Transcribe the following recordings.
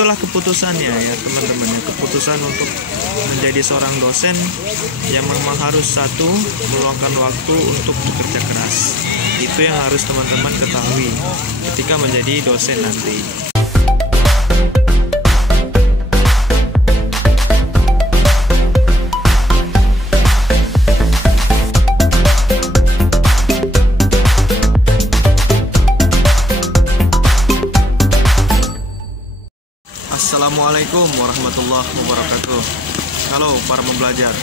itulah keputusannya ya teman-teman, keputusan untuk menjadi seorang dosen yang memang harus satu, meluangkan waktu untuk bekerja keras. Itu yang harus teman-teman ketahui ketika menjadi dosen nanti. Assalamualaikum warahmatullahi wabarakatuh. Halo para pembelajar.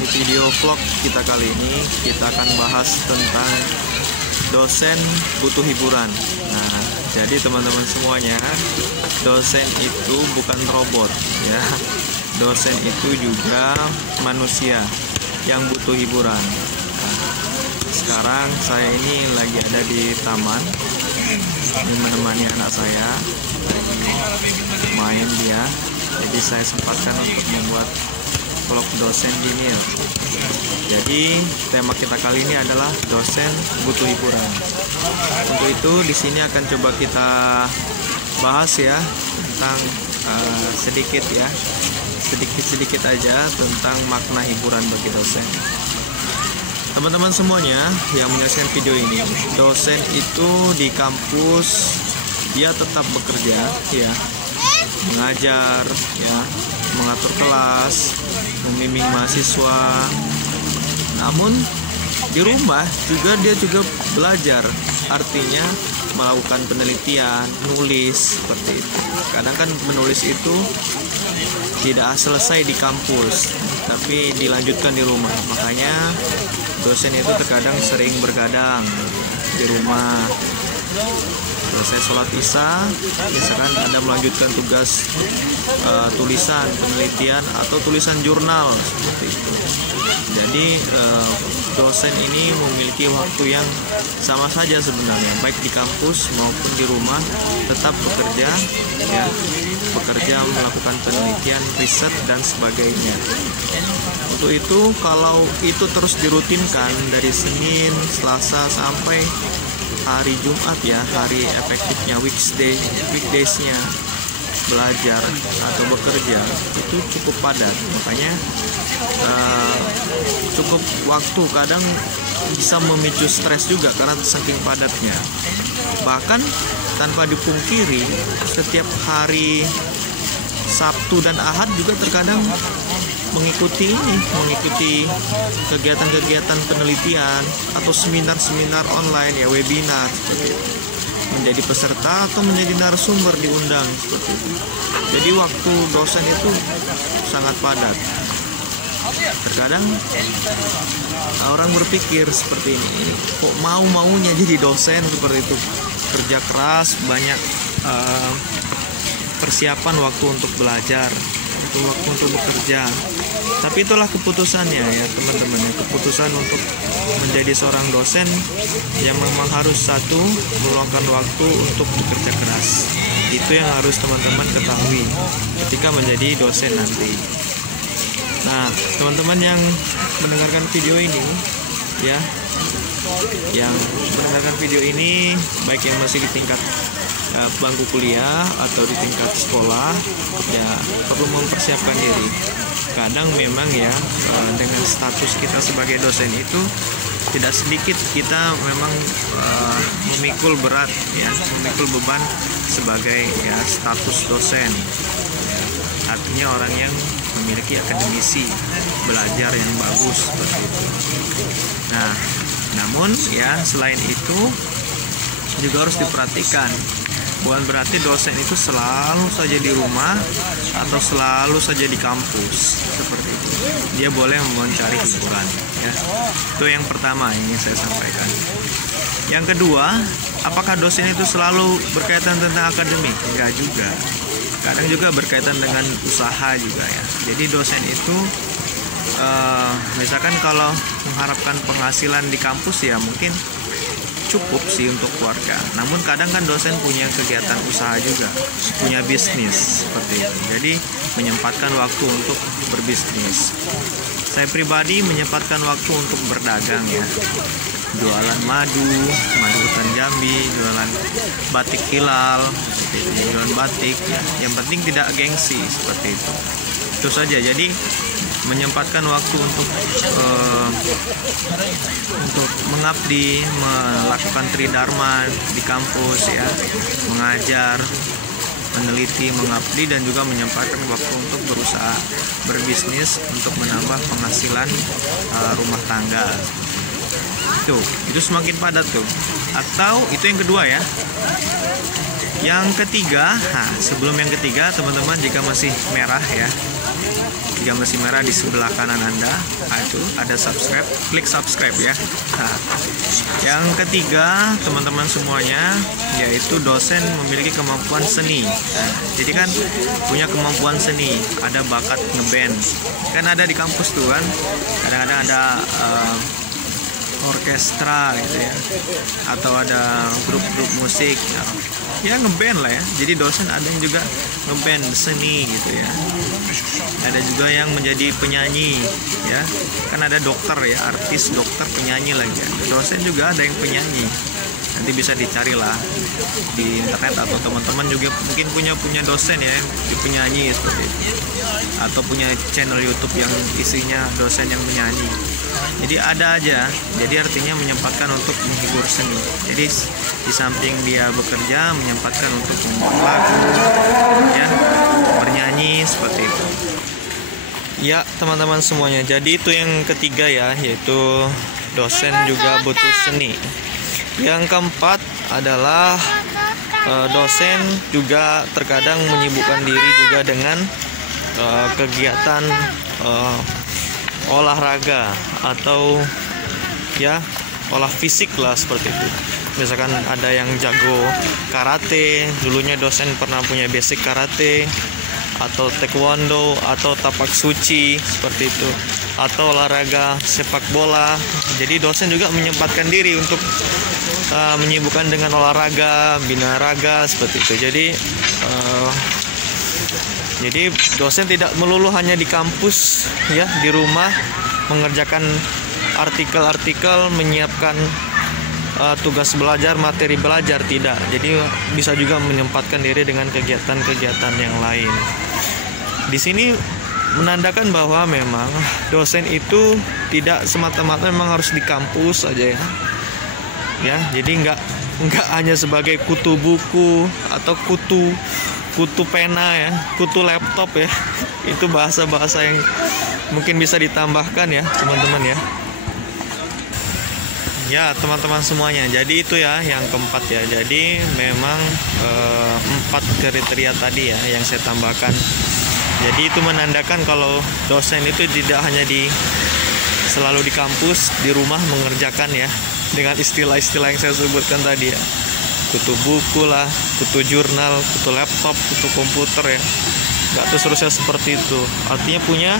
Di video vlog kita kali ini kita akan bahas tentang dosen butuh hiburan. Nah, jadi teman-teman semuanya, dosen itu bukan robot ya. Dosen itu juga manusia yang butuh hiburan. Nah, sekarang saya ini lagi ada di taman, ini menemani anak saya main dia, jadi saya sempatkan untuk membuat vlog dosen gini ya. Jadi tema kita kali ini adalah dosen butuh hiburan. Untuk itu di sini akan coba kita bahas ya tentang sedikit aja tentang makna hiburan bagi dosen. Teman-teman semuanya yang menyaksikan video ini, dosen itu di kampus dia tetap bekerja ya, mengajar ya, mengatur kelas, membimbing mahasiswa. Namun di rumah dia juga belajar, artinya melakukan penelitian, nulis seperti itu. Kadang kan menulis itu tidak selesai di kampus, tapi dilanjutkan di rumah. Makanya dosen itu terkadang sering bergadang di rumah. Selesai sholat isya, misalkan Anda melanjutkan tugas tulisan, penelitian, atau tulisan jurnal seperti itu. Jadi dosen ini memiliki waktu yang sama saja sebenarnya, baik di kampus maupun di rumah, tetap bekerja ya, bekerja melakukan penelitian, riset dan sebagainya. Untuk itu kalau itu terus dirutinkan dari Senin, Selasa sampai hari Jumat ya, hari efektifnya weekdays-nya belajar atau bekerja, itu cukup padat. Makanya cukup waktu kadang bisa memicu stres juga karena saking padatnya. Bahkan tanpa dipungkiri, setiap hari Sabtu dan Ahad juga terkadang mengikuti kegiatan-kegiatan penelitian atau seminar-seminar online ya, webinar seperti itu. Menjadi peserta atau menjadi narasumber diundang seperti itu. Jadi waktu dosen itu sangat padat. Terkadang orang berpikir seperti ini, kok maunya jadi dosen seperti itu, kerja keras, banyak persiapan waktu untuk belajar, waktu untuk bekerja. Tapi itulah keputusannya ya teman-teman, keputusan untuk menjadi seorang dosen yang memang harus satu, meluangkan waktu untuk bekerja keras. Itu yang harus teman-teman ketahui ketika menjadi dosen nanti. Nah, teman-teman yang mendengarkan video ini ya, yang mendengarkan video ini, baik yang masih di tingkat bangku kuliah atau di tingkat sekolah, ya perlu mempersiapkan diri. Kadang memang ya dengan status kita sebagai dosen itu tidak sedikit kita memang memikul berat ya, memikul beban sebagai ya status dosen ya. Artinya orang yang memiliki akademisi, belajar yang bagus seperti itu. Nah, namun ya selain itu juga harus diperhatikan, bukan berarti dosen itu selalu saja di rumah atau selalu saja di kampus seperti itu. Dia boleh mencari hiburan ya. Itu yang pertama yang ingin saya sampaikan. Yang kedua, apakah dosen itu selalu berkaitan tentang akademik? Enggak juga. Kadang juga berkaitan dengan usaha juga ya. Jadi dosen itu misalkan kalau mengharapkan penghasilan di kampus ya mungkin cukup sih untuk keluarga. Namun kadang kan dosen punya kegiatan usaha juga, punya bisnis seperti itu. Jadi menyempatkan waktu untuk berbisnis. Saya pribadi menyempatkan waktu untuk berdagang ya. jualan madu hutan Jambi, jualan batik hilal, jualan batik ya. Yang penting tidak gengsi seperti itu. Itu saja. Jadi menyempatkan waktu untuk mengabdi, melakukan tridharma di kampus ya, mengajar, meneliti, mengabdi, dan juga menyempatkan waktu untuk berusaha berbisnis untuk menambah penghasilan rumah tangga. Itu semakin padat tuh. Atau itu yang kedua ya. Yang ketiga, sebelum yang ketiga teman-teman, jika masih merah ya, jika masih merah di sebelah kanan Anda, itu ada subscribe, klik subscribe ya. Yang ketiga teman-teman semuanya, yaitu dosen memiliki kemampuan seni. Jadi kan punya kemampuan seni, ada bakat ngeband, kan ada di kampus tuh kan, kadang-kadang ada orkestra gitu ya, atau ada grup-grup musik ya ngeband lah ya. Jadi dosen ada yang juga ngeband seni gitu ya. Ada juga yang menjadi penyanyi ya, kan ada dokter ya, artis, dokter, penyanyi lagi ya. Dosen juga ada yang penyanyi, nanti bisa dicari lah di internet, atau teman-teman juga mungkin punya dosen ya, di penyanyi seperti itu, atau punya channel YouTube yang isinya dosen yang menyanyi. Jadi ada aja. Jadi artinya menyempatkan untuk menghibur seni. Jadi di samping dia bekerja, menyempatkan untuk membuat lagu ya, bernyanyi seperti itu. Ya teman-teman semuanya, jadi itu yang ketiga ya, yaitu dosen juga butuh seni. Yang keempat adalah dosen juga terkadang menyibukkan diri juga dengan kegiatan olahraga atau ya olah fisik lah seperti itu. Misalkan ada yang jago karate, dulunya dosen pernah punya basic karate, atau taekwondo, atau tapak suci seperti itu, atau olahraga sepak bola. Jadi dosen juga menyempatkan diri untuk menyibukkan dengan olahraga, binaraga seperti itu. Jadi dosen tidak melulu hanya di kampus ya, di rumah mengerjakan artikel-artikel, menyiapkan tugas belajar, materi belajar, tidak. Jadi bisa juga menyempatkan diri dengan kegiatan-kegiatan yang lain. Di sini menandakan bahwa memang dosen itu tidak semata-mata memang harus di kampus saja ya. Ya, jadi nggak hanya sebagai kutu buku atau kutu pena ya, kutu laptop ya. Itu bahasa-bahasa yang mungkin bisa ditambahkan ya teman-teman ya. Ya teman-teman semuanya, jadi itu ya yang keempat ya. Jadi memang 4 kriteria tadi ya yang saya tambahkan. Jadi itu menandakan kalau dosen itu tidak hanya selalu di kampus, di rumah mengerjakan ya, dengan istilah-istilah yang saya sebutkan tadi ya. Kutu buku lah, kutu jurnal, kutu laptop, kutu komputer ya, nggak terus terusnya seperti itu. Artinya punya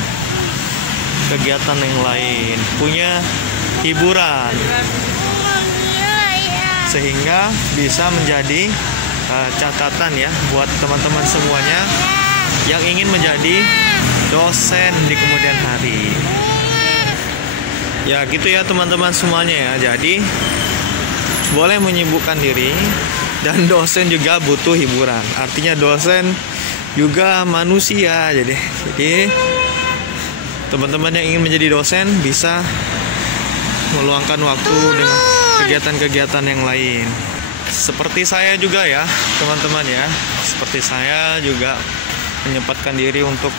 kegiatan yang lain, punya hiburan, sehingga bisa menjadi catatan ya buat teman-teman semuanya yang ingin menjadi dosen di kemudian hari. Ya gitu ya teman-teman semuanya ya. Jadi boleh menyibukkan diri, dan dosen juga butuh hiburan. Artinya dosen juga manusia. Jadi teman-teman yang ingin menjadi dosen bisa meluangkan waktu dengan kegiatan-kegiatan yang lain. Seperti saya juga ya teman-teman ya. Seperti saya juga menyempatkan diri untuk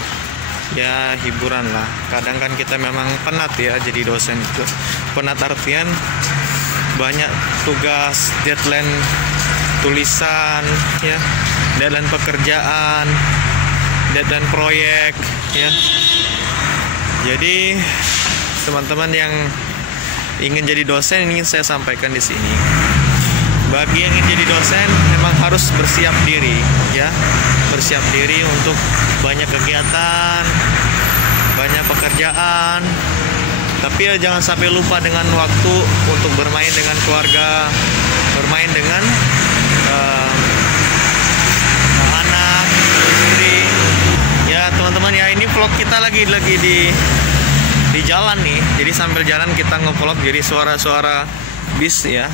ya hiburan lah. Kadang kan kita memang penat ya jadi dosen itu. Penat artian banyak tugas, deadline tulisan ya, deadline pekerjaan, deadline proyek ya. Jadi teman-teman yang ingin jadi dosen, ingin saya sampaikan di sini, bagi yang ingin jadi dosen memang harus bersiap diri ya, bersiap diri untuk banyak kegiatan, banyak pekerjaan. Tapi ya jangan sampai lupa dengan waktu untuk bermain dengan keluarga, bermain dengan anak, istri. Ya teman-teman ya, ini vlog kita lagi di jalan nih. Jadi sambil jalan kita nge-vlog, jadi suara-suara bis ya.